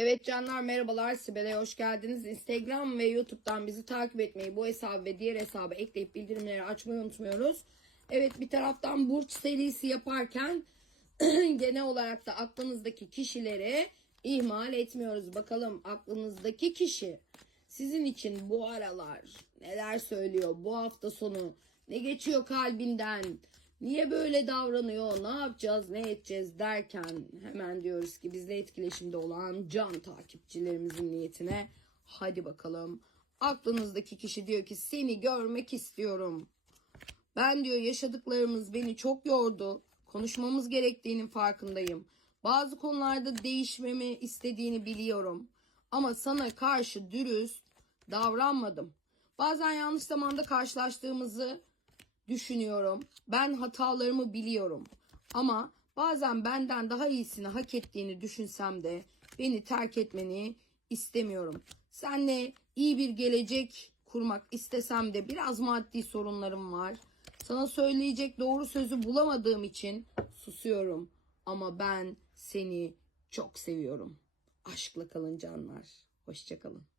Evet canlar merhabalar Sibel'e hoş geldiniz. Instagram ve YouTube'dan bizi takip etmeyi, bu hesabı ve diğer hesabı ekleyip bildirimleri açmayı unutmuyoruz. Evet bir taraftan burç serisi yaparken genel olarak da aklınızdaki kişileri ihmal etmiyoruz. Bakalım aklınızdaki kişi sizin için bu aralar neler söylüyor? Bu hafta sonu ne geçiyor kalbinden? Niye böyle davranıyor? Ne yapacağız? Ne edeceğiz derken hemen diyoruz ki bizle etkileşimde olan can takipçilerimizin niyetine hadi bakalım. Aklınızdaki kişi diyor ki seni görmek istiyorum. Ben diyor yaşadıklarımız beni çok yordu. Konuşmamız gerektiğinin farkındayım. Bazı konularda değişmemi istediğini biliyorum. Ama sana karşı dürüst davranmadım. Bazen yanlış zamanda karşılaştığımızı düşünüyorum. Ben hatalarımı biliyorum. Ama bazen benden daha iyisini hak ettiğini düşünsem de beni terk etmeni istemiyorum. Seninle iyi bir gelecek kurmak istesem de biraz maddi sorunlarım var. Sana söyleyecek doğru sözü bulamadığım için susuyorum. Ama ben seni çok seviyorum. Aşkla kalın canlar. Hoşçakalın.